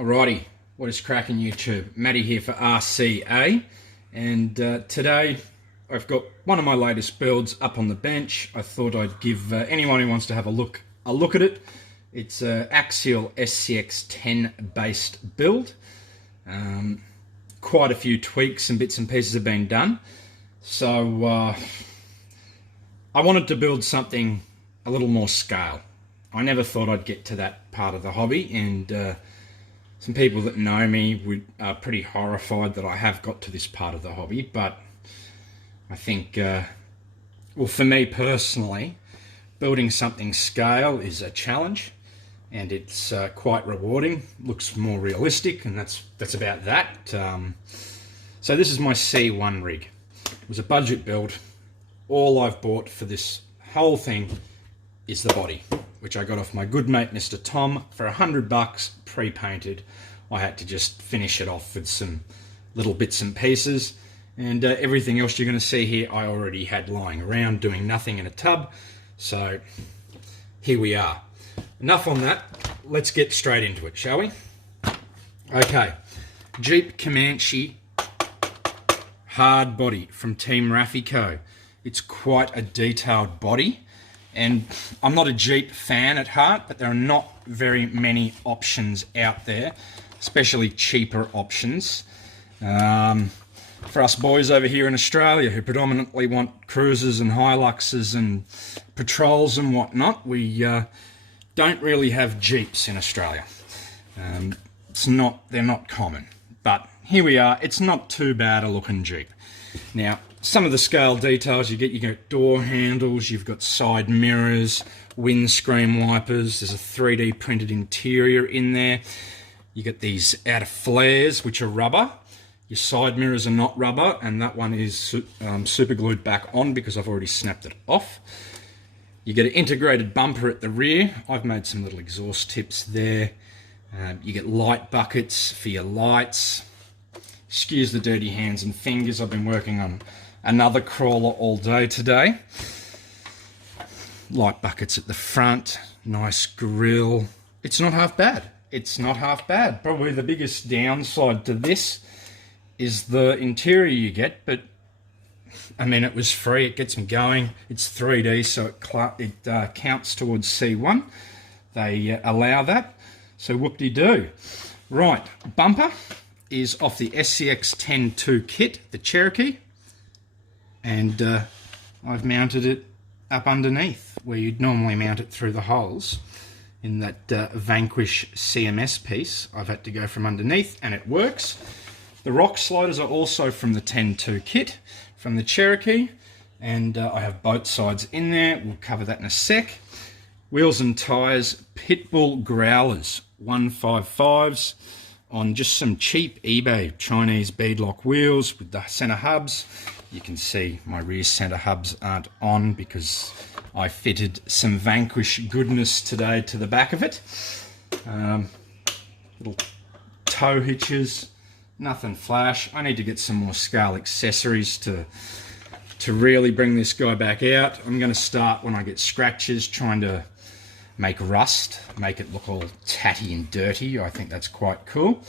Alrighty, what is cracking YouTube? Matty here for RCA, and today I've got one of my latest builds up on the bench. I thought I'd give anyone who wants to have a look at it. It's an Axial Scx10 based build. Quite a few tweaks and bits and pieces have been done. So I wanted to build something a little more scale. I never thought I'd get to that part of the hobby, and some people that know me are pretty horrified that I have got to this part of the hobby, but I think, well, for me personally, building something scale is a challenge, and it's quite rewarding. Looks more realistic, and that's about that. So this is my C1 rig. It was a budget build. All I've bought for this whole thing is the body, which I got off my good mate Mr. Tom for $100, pre-painted. I had to just finish it off with some little bits and pieces, and everything else you're going to see here I already had lying around doing nothing in a tub. So here we are. Enough on that, let's get straight into it, shall we? Okay, Jeep Comanche hard body from Team Raffee Co. It's quite a detailed body. And I'm not a Jeep fan at heart, but there are not very many options out there, especially cheaper options. For us boys over here in Australia who predominantly want cruisers and Hiluxes and patrols and whatnot, we don't really have Jeeps in Australia. They're not common, but here we are. It's not too bad a looking Jeep. Now, some of the scale details you get door handles, you've got side mirrors, windscreen wipers, there's a 3D printed interior in there. You get these outer flares, which are rubber. Your side mirrors are not rubber, and that one is super glued back on because I've already snapped it off. You get an integrated bumper at the rear. I've made some little exhaust tips there. You get light buckets for your lights. Excuse the dirty hands and fingers, I've been working on another crawler all day today. Light buckets at the front, nice grille. It's not half bad. It's not half bad. Probably the biggest downside to this is the interior you get, but I mean, it was free, it gets me going. It's 3D, so it counts towards C1. They allow that, so whoop-de-doo. Right, bumper is off the Scx10 kit, the Cherokee, and I've mounted it up underneath where you'd normally mount it through the holes in that Vanquish CMS piece. I've had to go from underneath, and it works. The rock sliders are also from the 10.2 kit from the Cherokee, and I have both sides in there. We'll cover that in a sec. Wheels and tyres, Pitbull Growlers 155s on just some cheap eBay Chinese beadlock wheels with the centre hubs. You can see my rear centre hubs aren't on because I fitted some Vanquish goodness today to the back of it. Little tow hitches, nothing flash. I need to get some more scale accessories to really bring this guy back out. I'm going to start when I get scratches trying to make rust, make it look all tatty and dirty. I think that's quite cool.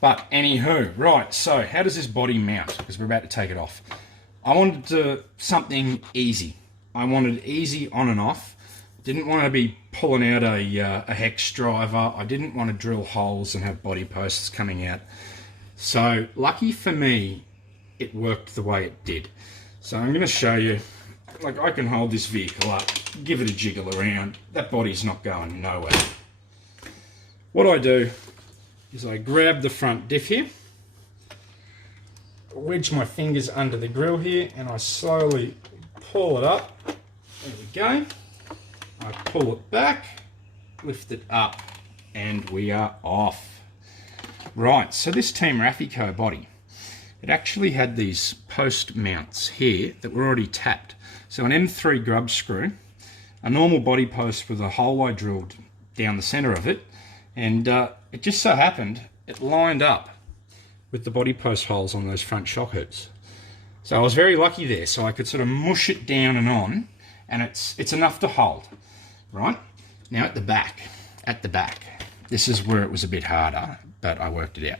But anywho, right, so how does this body mount? Because we're about to take it off. I wanted something easy. I wanted easy on and off. Didn't want to be pulling out a hex driver. I didn't want to drill holes and have body posts coming out. So lucky for me, it worked the way it did. So I'm going to show you, like, I can hold this vehicle up, give it a jiggle around. That body's not going nowhere. What I do is I grab the front diff here, wedge my fingers under the grill here, and I slowly pull it up. There we go. I pull it back, lift it up, and we are off. Right, so this Team Raffee Co body, it actually had these post mounts here that were already tapped. So an M3 grub screw, a normal body post with a hole I drilled down the center of it, and it just so happened it lined up with the body post holes on those front shock hoops. So I was very lucky there, so I could sort of mush it down and on, and it's enough to hold. Right, now at the back, This is where it was a bit harder, but I worked it out.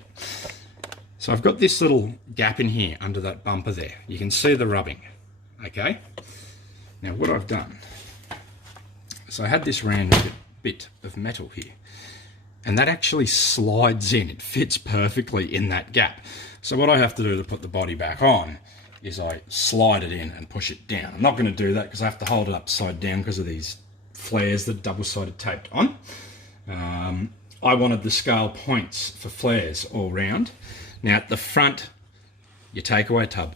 So I've got this little gap in here under that bumper there. You can see the rubbing, okay? Now what I've done, so I had this random bit of metal here, and that actually slides in. It fits perfectly in that gap. So what I have to do to put the body back on is I slide it in and push it down. I'm not going to do that because I have to hold it upside down because of these flares that double-sided taped on. I wanted the scale points for flares all round. Now at the front, your takeaway tub,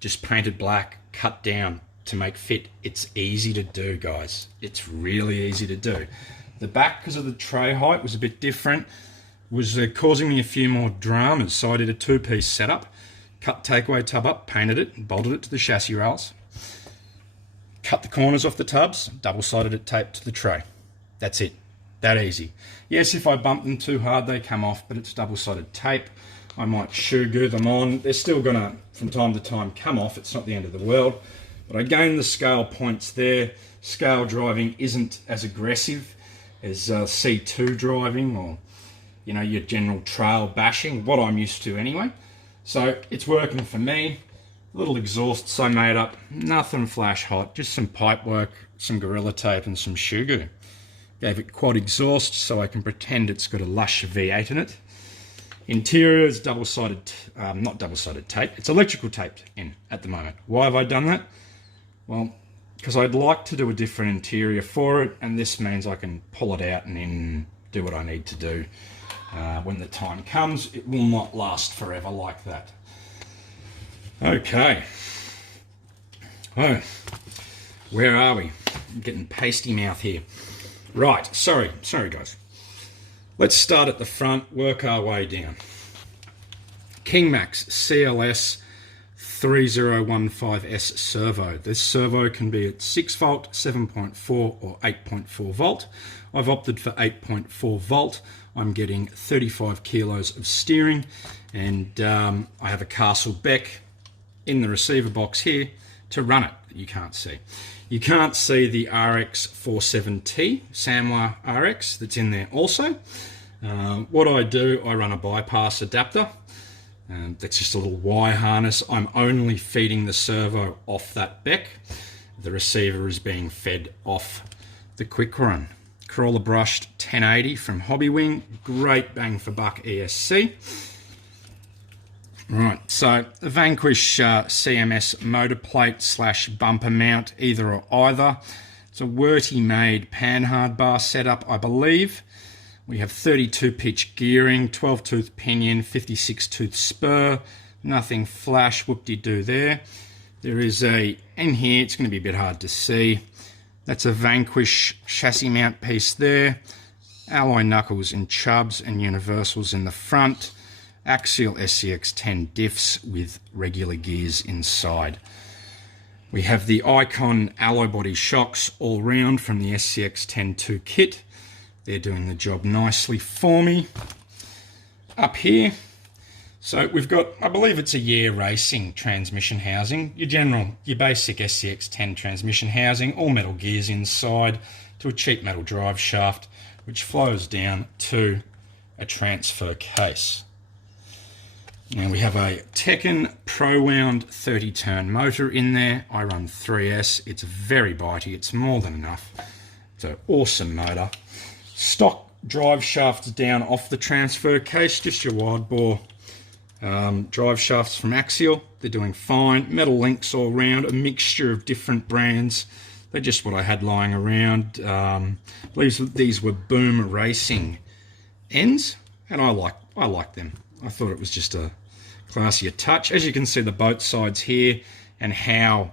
just painted black, cut down to make fit. It's easy to do, guys. It's really easy to do. The back, because of the tray height, was a bit different, was causing me a few more dramas. So I did a two-piece setup, cut takeaway tub up, painted it, bolted it to the chassis rails, cut the corners off the tubs, double-sided it taped to the tray. That's it. That easy. Yes, if I bump them too hard, they come off, but it's double-sided tape. I might shoe glue them on. They're still going to, from time to time, come off. It's not the end of the world. But I gained the scale points there. Scale driving isn't as aggressive as C2 driving or, you know, your general trail bashing, what I'm used to anyway. So it's working for me. Little exhausts I made up, nothing flash hot, just some pipe work, some Gorilla Tape and some shoe glue. Gave it quad exhaust so I can pretend it's got a lush V8 in it. Interior is double-sided, not double-sided tape, it's electrical taped in at the moment. Why have I done that? Well, because I'd like to do a different interior for it, and this means I can pull it out and then do what I need to do. When the time comes, it will not last forever like that. Okay. Oh, where are we? I'm getting pasty mouth here. Right, sorry guys. Let's start at the front, work our way down. King Max CLS 3015S servo. This servo can be at 6 volt, 7.4 or 8.4 volt. I've opted for 8.4 volt. I'm getting 35 kilos of steering, and I have a Castle Beck in the receiver box here to run it that you can't see. You can't see the RX47T, Samwa RX, that's in there also. What I do, I run a bypass adapter. That's just a little wire harness. I'm only feeding the servo off that Beck. The receiver is being fed off the Quick Run. Corolla brushed 1080 from Hobbywing. Great bang for buck ESC. Right, so the Vanquish CMS motor plate / bumper mount, either or either. It's a Werty made panhard bar setup, I believe. We have 32 pitch gearing, 12 tooth pinion, 56 tooth spur, nothing flash, whoop-de-doo there. There is in here, it's going to be a bit hard to see. That's a Vanquish chassis mount piece there. Alloy knuckles and chubs and universals in the front. Axial Scx10 diffs with regular gears inside. We have the Icon alloy body shocks all round from the Scx10 kit. They're doing the job nicely for me. Up here, so we've got, I believe it's a Year Racing transmission housing. Your basic Scx10 transmission housing, all metal gears inside to a cheap metal drive shaft, which flows down to a transfer case. Now we have a Tekken Pro Wound 30 turn motor in there. I run 3S. It's very bitey. It's more than enough. It's an awesome motor. Stock drive shafts down off the transfer case. Just your wide bore drive shafts from Axial. They're doing fine. Metal links all around. A mixture of different brands. They're just what I had lying around. These were Boom Racing ends, and I like them. I thought it was just a classier touch. As you can see, the both sides here and how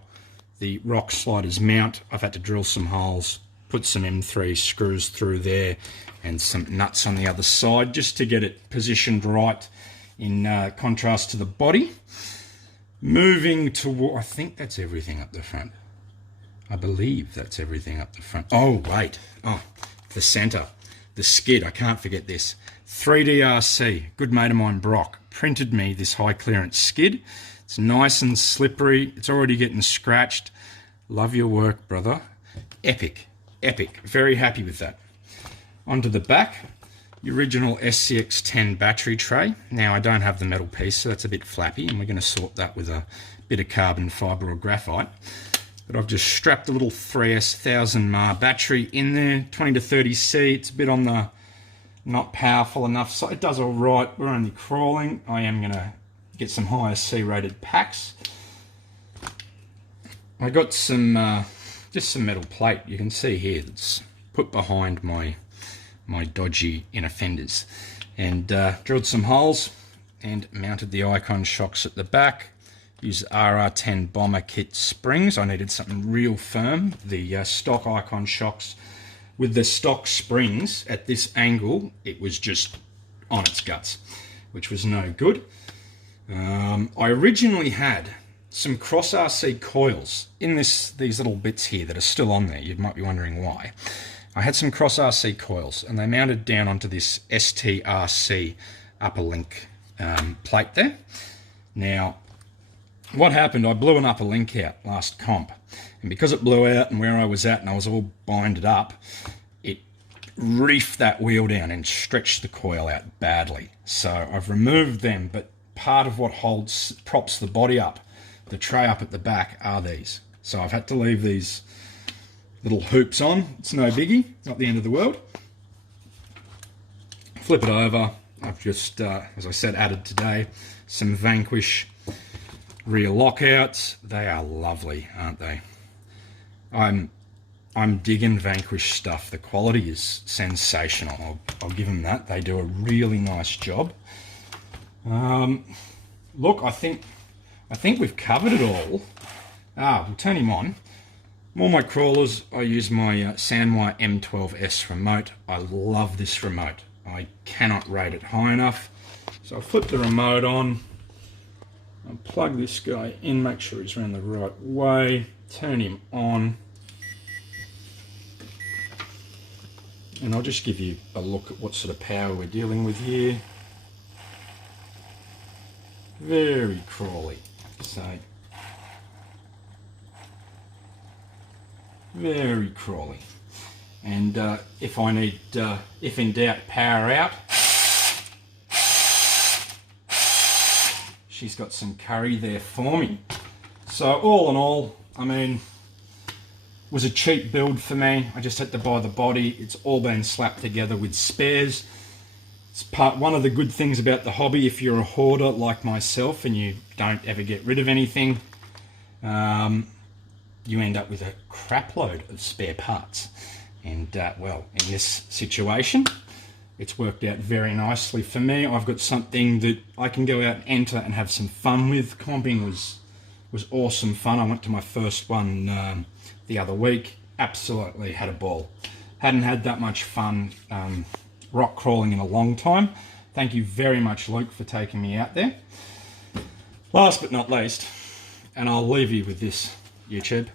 the rock sliders mount. I've had to drill some holes, put some M3 screws through there and some nuts on the other side just to get it positioned right in contrast to the body. Moving to, I think that's everything up the front. I believe that's everything up the front. Oh, wait. Oh, the center. The skid, I can't forget this. 3DRC, good mate of mine, Brock, printed me this high clearance skid. It's nice and slippery. It's already getting scratched. Love your work, brother. Epic, epic. Very happy with that. Onto the back. the original SCX10 battery tray. Now I don't have the metal piece, so that's a bit flappy, and we're going to sort that with a bit of carbon fibre or graphite. But I've just strapped a little 3S 1000 mAh battery in there, 20 to 30C. It's a bit on the not powerful enough, so it does all right. We're only crawling. I am going to get some higher C rated packs. I got some just some metal plate. You can see here that's put behind my dodgy inner fenders, and drilled some holes and mounted the icon shocks at the back. Used RR10 bomber kit springs. I needed something real firm. The stock icon shocks with the stock springs at this angle, it was just on its guts, which was no good. I originally had some cross RC coils in these little bits here that are still on there. You might be wondering why. I had some cross RC coils, and they mounted down onto this STRC upper link plate there. Now, what happened, I blew an upper link out last comp, and because it blew out and where I was at and I was all binded up, it reefed that wheel down and stretched the coil out badly. So I've removed them, but part of what props the body up, the tray up at the back, are these. So I've had to leave these little hoops on. It's no biggie, not the end of the world. Flip it over. I've just, as I said, added today some Vanquish rear lockouts. They are lovely, aren't they? I'm digging Vanquish stuff. The quality is sensational. I'll give them that. They do a really nice job. Look, I think we've covered it all. We'll turn him on. All my crawlers, I use my Sandwire M12S remote. I love this remote. I cannot rate it high enough. So I'll flip the remote on. I'll plug this guy in, make sure he's around the right way, turn him on, and I'll just give you a look at what sort of power we're dealing with here. Very crawly, so very crawly. And if I need, if in doubt, power out, she's got some curry there for me. So all in all, I mean, it was a cheap build for me. I just had to buy the body. It's all been slapped together with spares. It's one of the good things about the hobby, if you're a hoarder like myself and you don't ever get rid of anything, you end up with a crap load of spare parts. And well, in this situation, it's worked out very nicely for me. I've got something that I can go out and enter and have some fun with. Comping was awesome fun. I went to my first one the other week. Absolutely had a ball. Hadn't had that much fun rock crawling in a long time. Thank you very much, Luke, for taking me out there. Last but not least, and I'll leave you with this, YouTube.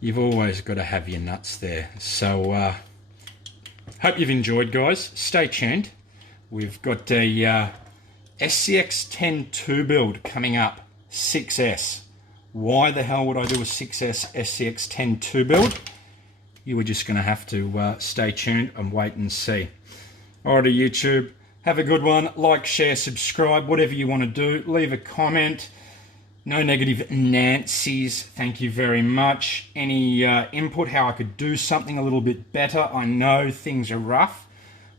You've always got to have your nuts there. So hope you've enjoyed, guys. Stay tuned. We've got a SCX10 2 build coming up, 6S. Why the hell would I do a 6S SCX10 2 build? You were just going to have to stay tuned and wait and see. Alrighty, YouTube. Have a good one. Like, share, subscribe, whatever you want to do. Leave a comment. No negative Nancy's. Thank you very much. Any input, how I could do something a little bit better. I know things are rough.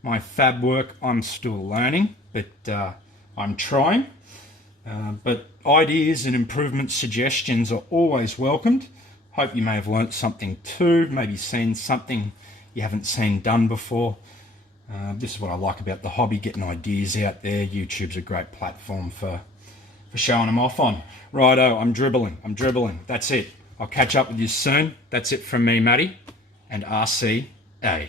My fab work, I'm still learning, but I'm trying. But ideas and improvement suggestions are always welcomed. Hope you may have learnt something too, maybe seen something you haven't seen done before. This is what I like about the hobby, getting ideas out there. YouTube's a great platform for showing them off on. Righto, I'm dribbling. That's it. I'll catch up with you soon. That's it from me, Matty, and RCA.